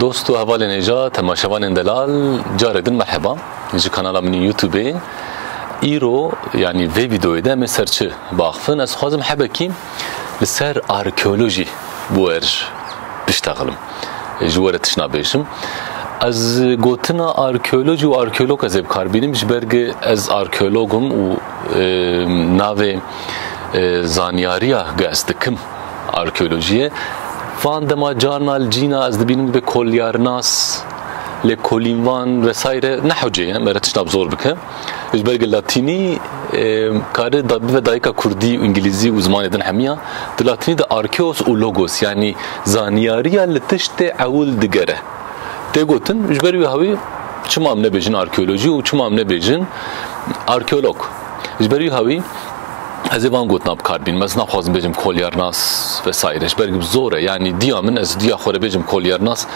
دوست و حوال نجات تماشاوان دلال جاردن مرحبا جي kanala من يوتيوب ایرو يعني في فيديو ده مسرچ باخفن از خوازم حبكي لسر اركيولوجي بورج بشتغلم جواره تشنا بيشم از گوتنا اركيولوجي و اركيولوگ از بكاربينم جبرگ از اركيولوگم و ناوي زانياريا گستكم اركيولوجيه فاندما جارنال جينا از دبينم به كوليارناس لكولينوان وسايره نحوجيه مرتشنا بزور بك جبرگ لاتيني كار دبي دايكا كردي وانجليزي وزمان دن حميا دلاتيني دا اركيوس و لوغوس يعني زانياريا لتشت عول دگره تگوتن جبري هاوي چما امنه بيجن اركيولوجي و چما امنه بيجن اركيولوگ جبري هاوي از وان گوتنا بکاربین مثلا خوازم بجم کولیارناس و سایرش برگ زوره یعنی دیا من از دیا خوره بجم کولیارناس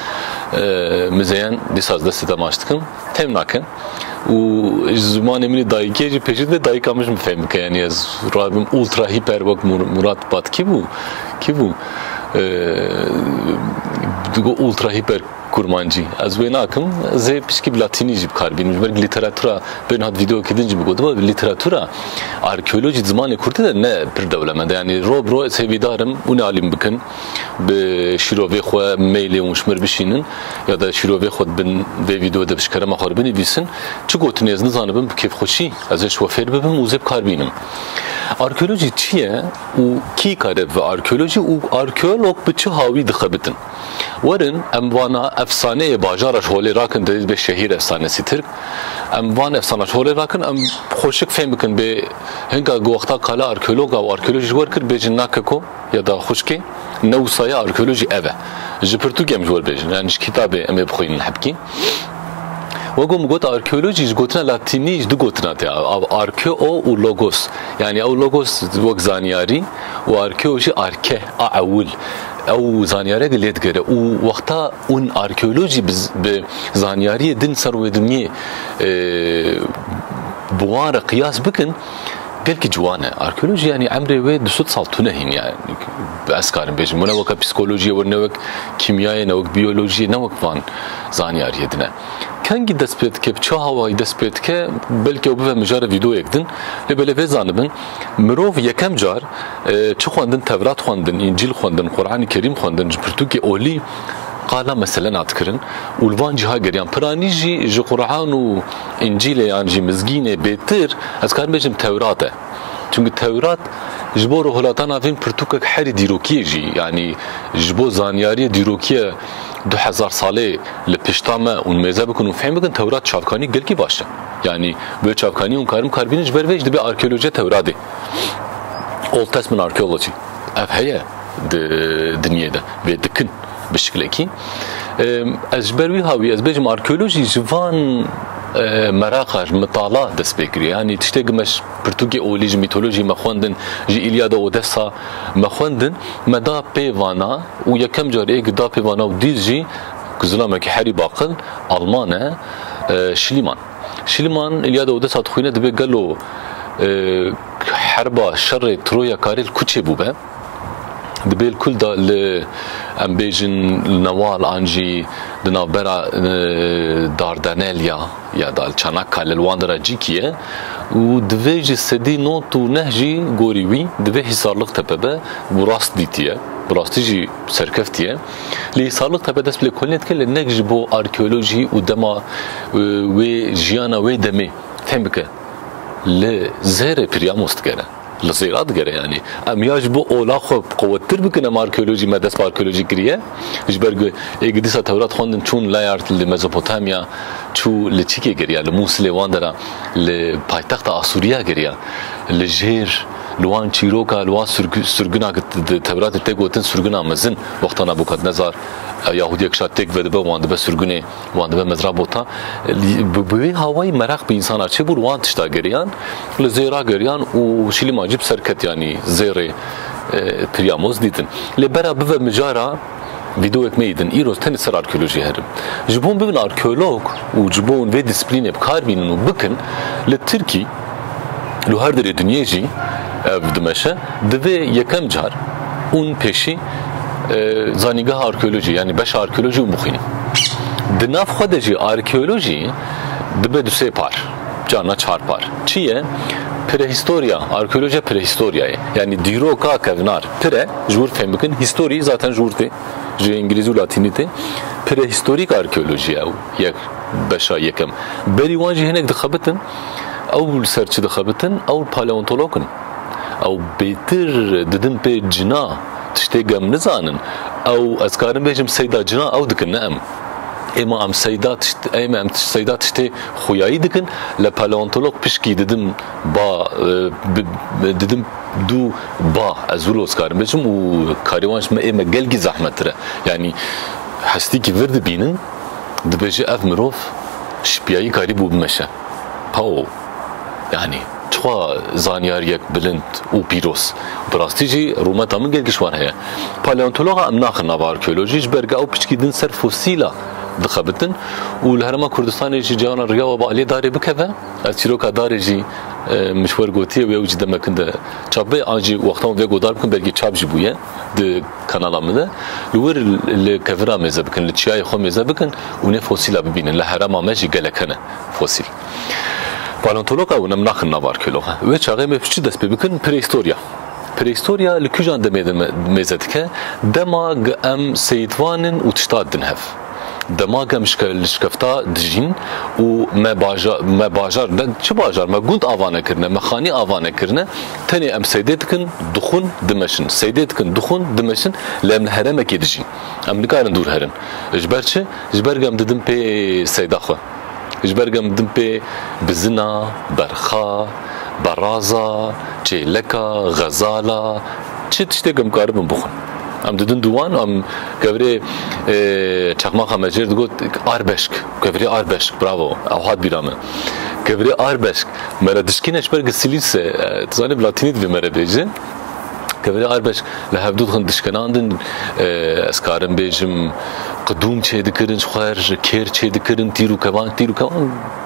مزین دیساز دستی دماشتکم تم نکن و زمان منی دایکی جی پیشید دایکامش مفهم که یعنی از رابم اولترا هیپر وقت مراد باد کی بو دگو اولترا هیپر kurmancı. Az ve nakım ze pişki latini jib karbin. Belki literatura ben had video kedinci mi godum ama literatura arkeoloji zamanı kurdu da ne bir devlemede yani robro sevidarım onu alim bakın be şirove xwe maili uşmer bişinin ya da şirove xwe bin ve videoda bişkarama xarbini bilsin. Çi gotinez nizanım keyf xoşi az eş vefer bibim uzeb karbinim. Arkeoloji çiye u ki kare ve arkeoloji u arkeolog biçi havi dixebitin. ورن اموانا افسانه باجار شولي راكن دید به شهیر افسانه ترک اموان افسانه شولي راكن ام خوشک فهم بکن به هنگا گوختا کالا ارکیولوگ و ارکیولوژی ورکر بیجن ناککو یا دا خوشکی نوسایا ارکیولوژی اوه جپرتو گم جور بیجن یعنی کتابه امه بخوین نحبکی وقوم قلت اركيولوجي قلتنا لاتيني دو قلتنا تاع اركيو او لوغوس يعني او لوغوس وق زانياري واركيولوجي اركه اعول او زانياري قلت كده ووقتها اون اركيولوجي بزانياري دن سرودني بوار قياس بكن قالك جوانا اركيولوجي يعني عمري وين دسوت سالتونهين يعني باسكارن بيج منوك بسيكولوجيا ونوك كيمياء نوك بيولوجيا نوك فان زانياري دنا hangi despet ke çha havayı despet ke belki o bu mecare video yekdin le böyle ve zanibin mirov yekem car çi xwendin Tevrat xwendin İncil xwendin Kur'an-ı Kerim xwendin pirtûkê olî qala mesela natkirin ulvan ciha geriyan pirani ji Kur'an û İncilê yani ji mizgînê bêtir ez karim bêjim Tevrat e çünkü Tevrat ji bo rohulatan avên pirtûkek herî dîrokiyê jî yani ji bo zaniyariya dîrokiye 2000 ساله لپشتامه اون میزه بکن و فهم بکن تورات چاپکانی گل کی باشه یعنی به چاپکانی اون کارم کاربینش برویج دبی آرکئولوژی توراتی Old Testament arkeoloji ev heye dünyada ve dikkin bir şekilde ki ez berwi havi ez bejim arkeoloji jivan مراقش مطالعه دست بکری یعنی تشتاق مش پرتوگی اولیج میتولوژی مخوندن جی ایلیادا و دسا مخوندن مدا پیوانا و یکم جاری اگ دا پیوانا و دیزی گزلامه که حری باقل آلمانه شلیمان ایلیادا و دسا تخوینه دبی گلو حربا شر ترویا کاریل کوچه بوبه دبیل کل دا ام بیجن نوال آنجی دنابرا داردانلیا یا دال چاناکال الواندرا جیکیه و دویج سدی نوت و نهجی گوریوی دوی حسارلق تپه و راست دیتیه براستی جی سرکفتیه لی حسارلق تپه دست بلی کلنیت که لنگج بو آرکیولوژی و دما و جیانا و دمی فهم بکه لزهر پریاموست گره لزيرات قرا يعني ام يجبو اولا خو قوتر بكن اركيولوجي مدرسه اركيولوجي كريه جبرغ ايغديسا تورات خوندن چون لايارت لميزوبوتاميا چو لچيكي كريا لموصل واندرا لپايتخت اسوريا كريا لجير لوان چيروكا لوان سرگنا تورات تگوتن سرگنا مزن وقتنا بوكات نظر یهودی اکشات تک وده به وانده به سرگونه وانده به مزرعه بوتا به هوای مرق به انسان چه بود وان تشتا گریان لزیرا گریان و شیلی ماجب سرکت یعنی زیر پریاموز دیدن لبرا به مجارا ویدیو ek meydin iroz tane ser arkeoloji herim jibon bibin arkeolog u jibon ve disipline bkar binin u bikin le Türkiye lo her dere dünyayı ev dimeşe deve yekem car un peşi زانیگاه آرکئولوژی یعنی بش آرکئولوژی و مخین دناف خودجی آرکئولوژی دبه دو سه پار جانا چهار پار چیه prehistoria arkeoloji prehistoria yani diroka kevnar pre jur fem bikin history zaten jurte ji İngilizce latinite prehistorik arkeoloji ev yek beşa yekem beri wanji henek dixabitin ew serçi dixabitin ew paleontologun ew betir didin pe cina tiştê gem nizanin ew ez karim bêjim seyda cina ew dikin ne em ema em seyda tiştê xuyayî dikin le paleontolog pişkî didim ba didim du ba ez wilo ez karim bêjim û karê wan ji me ême gelkî zehmettir e yani hestîkî vir dibînin dibêje ev mirov şipiyayî karî bû bimeşe paw yani çixwa zanyariyek bilind û pîroz bi rastî jî rûmeta min gelkî şwan heye paleontologa em naxin nava arkeolojî ji ber ew pişkî din ser fosîla dixebitin û li Herêma Kurdistanê jî ciyana riya we bi aliyê darê bikeve ez çîroka darê jî mişwer gotiye wê ew jî demekin de çap bê an jî wextan vê godar bikin belkî çap jî bûye di kanala min de li wir li kevira mêze bikin li çiyayê xwe mêze bikin û nê fosîla bibînin li Herêma me jî gelek hene fosîl paleontologa û em naxin nava arkeologa wê çaxê me çi dest pê bikin prehistoria li kîjan demê mêze dike dema em seyidvanin û tişta din hev dema em li şikefta dijîn û me bajar çi bajar me gund ava nekirine me xanî ava nekirine tenê em seydê dikin dixwin dimeşin seydê dikin dixwin dimeşin li em li herêmekê dijîn em nikarin dûr herin ji ber çi ji ber em didim pê seyda xwe ji ber em didim pê bizina berxa beraza çêleka xezala çi tiştê em karibin bixwin em didin duwan em kevirê çaqmaxa me jêr digot arbeşk kevirê arbeşk bravo ew hat bîra min kevirê arbeşk me re dişkîne ji ber silîse tu zanî bi latînî divê me re bêje kevirê arbeşk li hevdû dixin dişkenan din ez karim bêjim qidûm çê dikirin xwer kêr çê dikirin tîr û kevan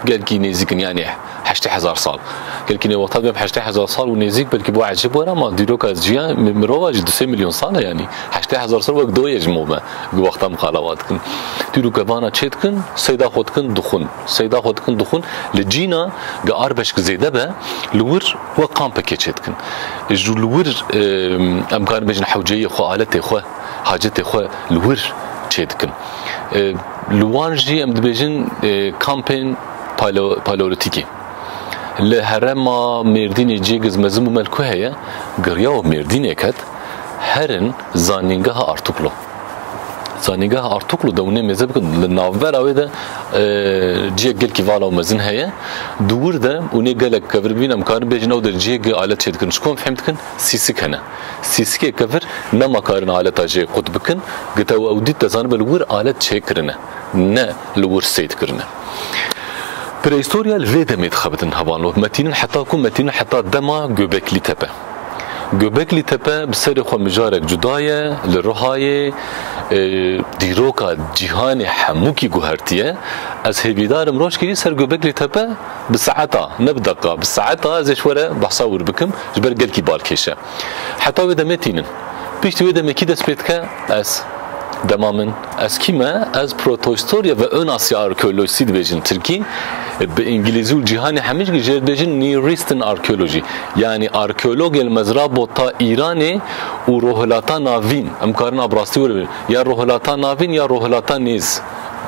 gelkî nêzîkin yani 80,000 sal gelkî nêwexta bêm 80,000 sal û nêzik belkî bu ecêb were ama dîroka ez jiyan mirova jî 2 milyon sal e yani 80,000 sal wek doyê ji mo me gi wexta mixalawa dikin tîr û kevana çê dikin seyda xwe dikin dixwin seyda xwe dikin dixwin li cîna gi arbeşk zêde be li wir wek kampekê çê dikin ji li wir em karin bêjin hewceyê xwe aletê xwe hacetê xwe li wir çê dikin li wan jî em dibêjin kampên paleolîtikî li Herêma Mêrdînê cêgiz mezin û melkû heye giriya û Mêrdînê ket herin zanîngeha Artuklu zanîngeha Artuklu de hûnê mêze bikin li navbera wê de ciyek gelkî vala û mezin heye di wir de hûnê gelek kevir bîn em karin bêjin ew de ciyekê alet çê dikin ji kom fehm dikin sîsik hene sîsikê kevir nema karin aleta jê qut bikin gite ew dît dezanibe li wir alet çê kirine ne li wir sêd kirine prehistoria li vê demê dixebitin hevalot metînin heta ku metînin heta dema Göbekli Tepe Göbekli Tepe bi serê xwe mijarek cuda ye li Rihayê dîroka cîhanê hemûkî guhertiye ez hêvîdarim rojkirî ser Göbekli Tepe bi saeta ne bi deqa bi saeta ez ê ji were behsa wir bikim ji ber gelkî balkêş e heta wê demê tînin piştî wê demê kî dest pê dike ez dema min ez kî me ez protohistoria ve ön Asya arkeolojisî dibêjin Tirkî bi İngilîzî û cîhanê hemî jî dibêjin Near Eastern Archaeology yani arkeologên mezra bota Îranê û rohilata navîn em karin abrastî were ya rohilata navîn ya rohilata nêz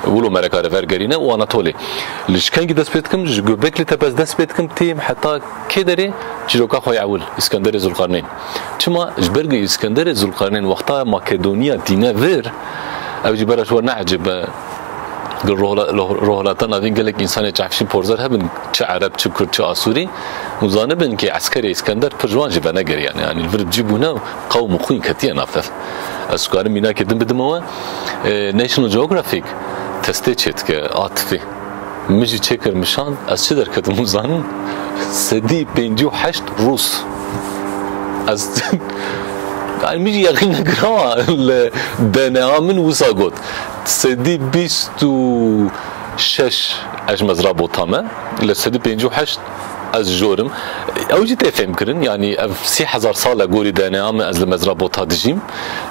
wilo merekare vergerîne û Anatolê li ji kengî dest pê dikim ji Göbekli Tepe dest pê dikim têm heta kê derê çîroka xwe ewil İskenderê Zulqarneyn çima ji ber İskenderê Zulqarneyn wexta Makedoniya tîne vir ew jî bera ji we neecibe rohilata navîn gelek însanê çefşîn porzer hebin çi Ereb çi Kurd çi Asûrî û zanibin ki eskerê İskender pir ji wan jî venegeriyan yani vir cîbûne qewm û xwîn ketiye nav ev ez karim mînakê din bidim ewe National Geographic testê çê dike atifê min jî çê kirmişan ez çi derketim û zanim 158 Rûs ez yani min jî yaqîn nekirawa li DNA min wisa got 126 eş mezra bota me li 158 از جورم اوجی تفهم کرن یعنی 30,000 سال گوری دنیام از المزرابوت دجیم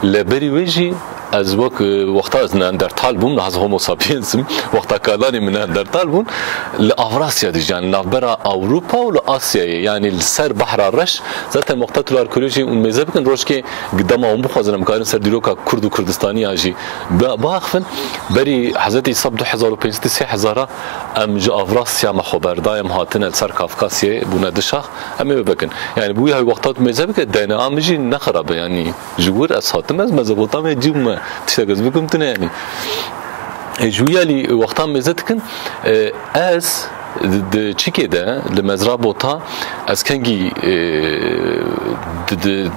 لبری ویجی از وقتا از ناندرتال بوم از هومو سابینسم وقتا کالانی من ناندرتال بوم لافراسیا دیجان نافبرا اوروبا و آسیا یعنی سر بحر الرش zaten وقتا تو arkeoloji اون مزه بکن روش که قدام اون بخوازنم کارن سر دیروکا کرد و کردستانی آجی باخفن بری حضرت عیسی 2500 3000 ام جو افراسیا مخبردایم هاتن سر کافکاسیه بونا دشاخ امی بکن یعنی بوی های وقتات مزه بکن دنیا امجی نخرابه یعنی جور اساتم از مزبوطام جیم تشتغل بكم تنا يعني جويا لي وقتها مزتكن از تشيكي ده لمزرابوتا از كانجي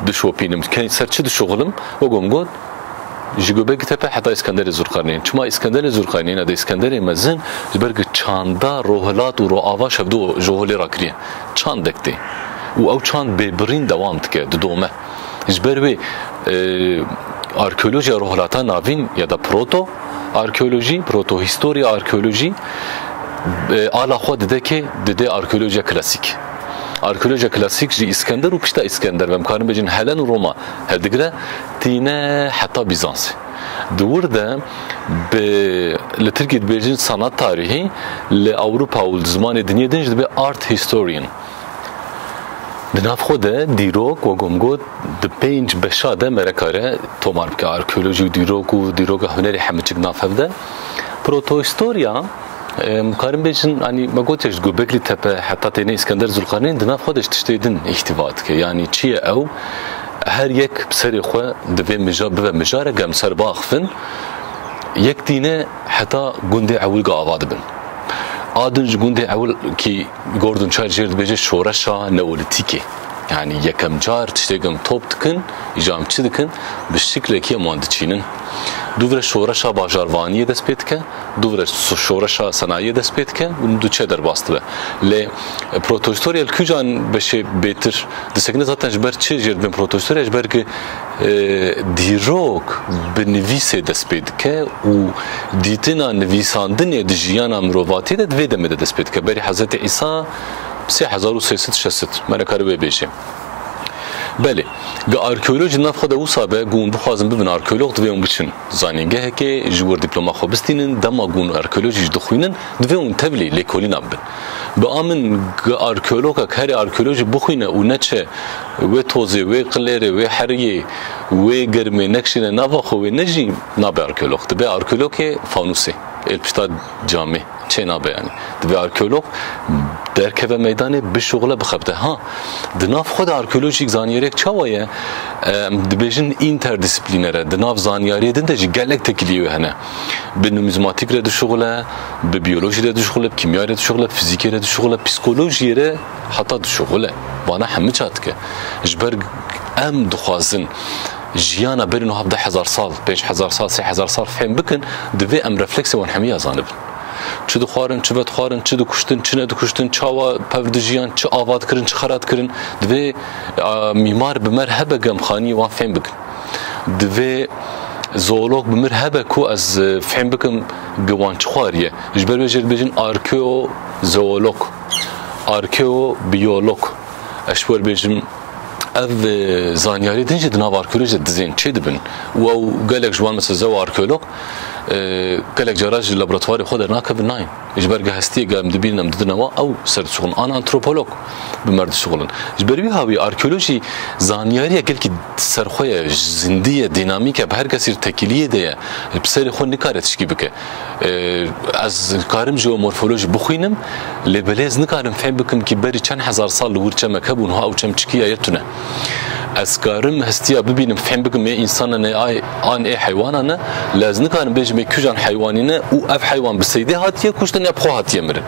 دشوبينم كان سرچ دشغلم وقوم قد جيگوبك تپه حتى اسكندر زرقانين چما اسكندر زرقانين ده اسكندر مزن جبرگ چاندا روهلات و روآوا شبدو جوهلي راكريه چاندكتي و او چاند ببرين دوام تكه دومه جبروي arkeoloji rohlata navin ya da proto arkeoloji proto historia arkeoloji ala xwe dide ki dide arkeolojiya klasik arkeolojiya klasik ji İskender û pişta İskender ve mkarin bejin Helen û Roma hevdigire tîne heta Bizans dûr de li Tirkiye dibêjin sanat tarihî li Ewropa û li zimanê dinyê din ji dibe art historian Di nav xwe de dîrok ve gomgot di pênc beşa de merekare tomar bike arkeoloji û dîroka hunerê hemûçik nav hev de protohistorya mkarin bêjin anî me gotiye ji Göbeklî tepe heta têne İskender Zûlqarnîn di nav xwe de ji tiştê din îhtiva dike yanî çi ye ew her yek bi serê xwe divê bibe mijare gem ser baxivin yek tîne heta gundê ewil ava dibin adın gundê ewil ki Gordon Church jêr dibêje şoreşa neolîtîkê yani yekem car tiştê top dikin îjam çi dikin bi şiklekî wan diçînin duvre şoreşa bajarvaniyê dest pê dike duvre şoreşa senayiyê dest pê dike û du çê derbas dibe lê protohistorya li kûjan beşê bêtir disekine zaten ji ber çi jêr dibin protohistorya ji ber ku dîrok bi nivîsê dest pê dike û dîtina nivîsandinê di jiyana mirovatiyê de divê demê de dest pê dike berî Hezretî İsa 3300 me nekare wê bêjim Belê gi arkeoloji nav xwe de wisa be gûn bixwazin bibin arkeolog divê hûn biçin zanîngehekê ji wir dîploma xwe bistînin dema gûn arkeoloji jî dixwînin divê hûn tevlî lêkolîna bibin bi amin gi arkeologek herê arkeoloji bixwîne û neçe wê tozê wê qilêrê wê heriyê wê germê nekşîne nava xwe wê nejî nabe arkeolog dibe arkeologê fanûsê el pişta camê çê nabe yani dibe arkeolog derkeve meydanê bişoğle bixebite ha di nav xwe de arkeolojik zanîyerek çawa ye dibêjin interdisiplînere di nav zanîyariyê din de jî gelek tekilî hene bi numizmatik re dişoğle bi biyolojî re dişoğle bi kimya re dişoğle fizîkê re dişoğle psikolojiyê re heta dişoğle vana hemû çatike ji ber em dixwazin jiyana berî niha 10,000 sal 5,000 sal 3,000 sal fêm bikin divê em refleksê wan hemî zanibin çi dixwarin çi vedixwarin çi dikuştin çi nedikuştin çawa pev dijiyan çi ava dikirin çi xera dikirin divê mîmar bi mer hebe gemxanî wan fêm bikin divê zoolog bi mir hebe ku ez fêm bikim gi wan çi xwariye ji ber wê jê dibêjin arkeozoolog arkeobiyolog ez ji ber bêjim ev zanîyarî din jî di nav arkeolojî dizên çê dibin û ew gelek ji wan mesela zew arkeolog gelek cara ji laboratuvarê xwe dernakevin nayên ji ber hestiyê em dibînin em didin ewa ew ser dişixulin an antropolog bi mer dişixulin ji ber wî havî arkeolojî zanîyariya gelkî serxwe ye zindî ye dînamîk ye bi her kesî tekiliyê de ye bi serê xwe nikare tişkî bike ez karim jeomorfolojî bixwînim lê belêz nikarim fêm bikim ki berî çend hezar sal li wir çemek hebûn ha ew çem çikiya ye tune ez karim hestiya bibînim fêm bikim ê însanan ê an ê heywanan e lez nikarim bêjim ê kûjan heywanî ne û ev heywan bi seydê hatiye kuştin ya bi xwe hatiye mirin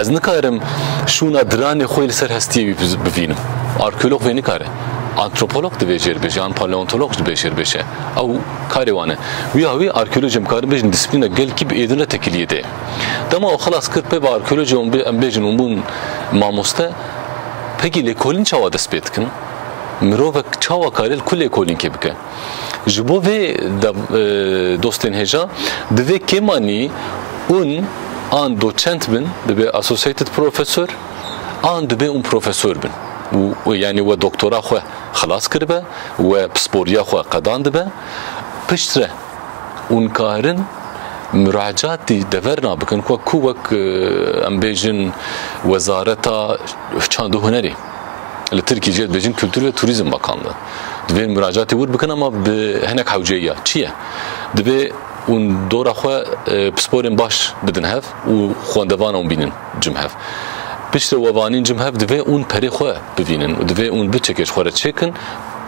ez nikarim şûna diranê xwe li ser hestiyê bivînim arkeolog vê nikare antropolog divê jêr bêje an paleontolog divê jêr bêje ew karê wan e wî havî arkeoloji mkarin bêjin disiplîna gelkî bi êdine tekiliyê de ye dema o xelas kir pê bi arkeoloji em bêjin û bûn mamoste pekî lêkolîn çawa dest pê dikin mirovek çawa karê li ku lêkolînkê bike ji bo vê dostên hêja divê kêmanî ûn an doçent bin dibe associated professor آن دبی اون پروفسور بن و یعنی و دکترا خو خلاص کرده و پسپوریا خو قدان دبه پشتره اون کارن مراجعاتی دورنا بکن که کوک ام بیجن وزارتا چند هنری لترکی جد بیجن کلتور و توریسم bakanlığı دبی مراجعاتی ور بکن اما به هنک حوجیه چیه دبی اون دورا خو پسپورن باش بدن هف و خواندوان اون بینن جم هف پشت ووانین جم هف دبی اون پری خو ببینن و دبی اون بچکش خوره چکن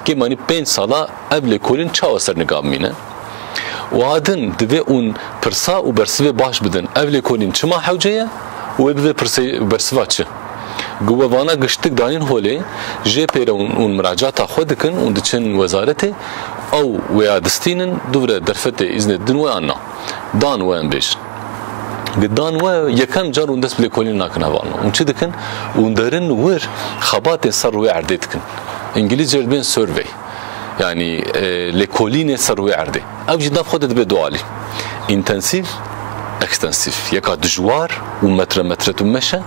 که مانی 5 سالا قبل کولن چا اثر نگام مینه وادن دبی اون پرسا و برسوه باش بدن قبل کولن چما حوجیه و دبی پرسا برسوا چه گووانا گشتک دانین هولی جه پیر اون مراجعات خود کن اون دچن وزارته او ویا دستینن دوره درفت ازن دن و آنا دان و ام بیش قدان و یکم جار اون دست بلی کولین ناکن هوانو اون چی دکن اون دارن ور خبات سر و عرده دکن انگلیس جرد بین سروی yani لکولین سر و عرده او جدا خود دبی دوالی انتنسیف اكستنسيف يكا دجوار ومتر متر مشى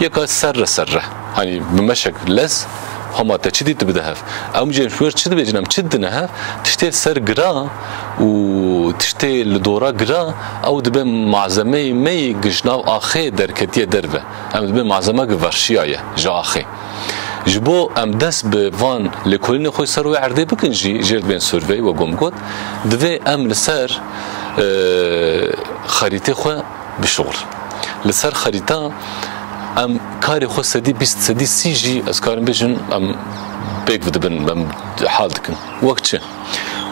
يكا سر يعني بمشك لز هما تشدي تبدهف او مجي شوير تشد بيجنم تشدنها تشتي سر قرا وتشتي لدورا قرا او دبي معزمي مي قجناو اخي دركتيه دربه ام دبي معزمه قفرشيايه جا اخي جبو ام دس بفان لكلنا خوي سر وعردي بكن جيرد بين سيرفي وقومقوت دبي ام لسر خريطه خو بشغل لسر خريطه ام كاري خو سدي بيست سدي سي جي اسكارن بيجن ام بيك بدبن ام حالتكن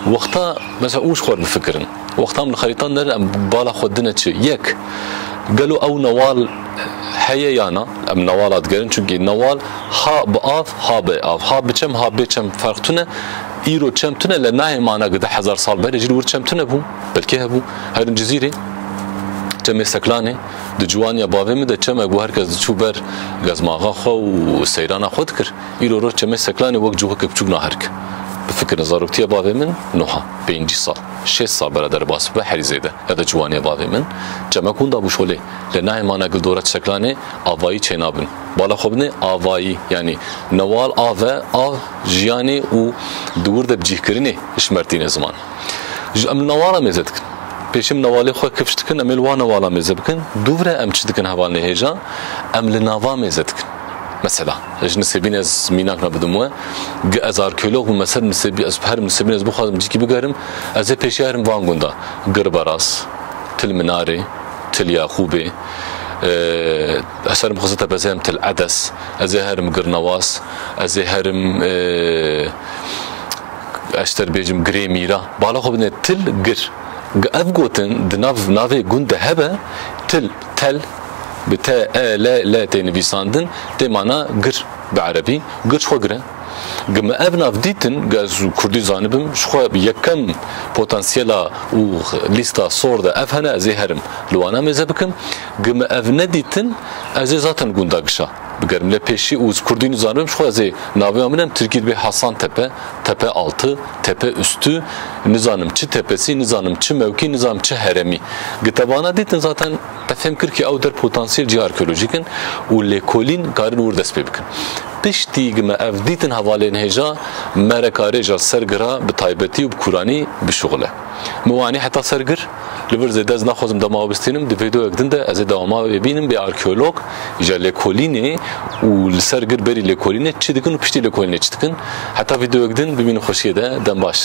وقتا مثلا وش خور بفكرن وقتا من الخريطه نر ام بالا خدنا تشي يك قالوا او نوال حيانا ام نوالات قالن çünkü نوال ها باف ها باف ها بچم ها بچم فرقتونه ايرو چمتونه لناهي معنا قد 1000 سال بري جل ور چمتونه بو بلكي هبو هرن جزيره چم سكلانه د جوانيا باوي مده چم بو هركز چوبر غزماغه خو و سيرانا خود كر ايرو رو چم سكلانه وق جوه كبچوغنا هرك بفكر نظارتي باوي من نوها 5 سال 6 سال برادر باس به حريزيده هذا جوانيا باوي من چم كون دا بو شولي لناهي معنا قل دورت سكلانه اواي چنابن بالا خوبنه آوایی یعنی نوال آوه آو جیانی و دور ده بجیه کرنه اشمرتین زمان ام نوالا میزد کن پیشم نوالی خواه کفشت کن ام الوان نوالا میزد کن دوره ام چید کن هوان هیجا ام لناوا میزد کن مثلا اج نسبین از میناک نبودموه از آرکیولوگ مثلا نسبی از هر نسبین از بخوادم جیکی بگرم از پیشیارم وانگوندا گربراس تل مناره تل یاخوبه أسهرم خصوصا بزهم تل عدس أزهرم قرنواس أزهرم أشتر بيجم قريميرا بالا خو بدنا تل قر أفقوتن دناف نافي قند هبة تل بتا لا تنفيساندن تي معنا قر بعربي قر شو قرا قم أبنا فديتن جاز كردي زانبم شخوا يكم بوتنسيلا و ليستا صوردا أفهنا أزهرم لو أنا مزبكم قم أبنا ديتن أزي زاتن قنداقشا بقرم لبيشي وز كردي زانبم شخوا أزي ناوي أمنم تركيد بي حسان tepe altı tepe üstü nizanım çi tepesi nizanım çi mevki nizanım çi heremi gıtabana ditin zaten tefhem kır ki avder potansiyel ci arkeolojikin u lekolin garin urdes bebikin pişti gme ev ditin havalen heja merekare jar sergira bi taybeti u kurani bi şugule muani hatta sergir لبر زي داز ناخذ دما وبستينم دي فيديو يقدنده از داما ببينم بي اركيولوج جا ليكوليني والسرجر بري ليكوليني تشدكن وبشتي ليكوليني تشدكن حتى فيديو يقدن بمين خوشيه ده دم باش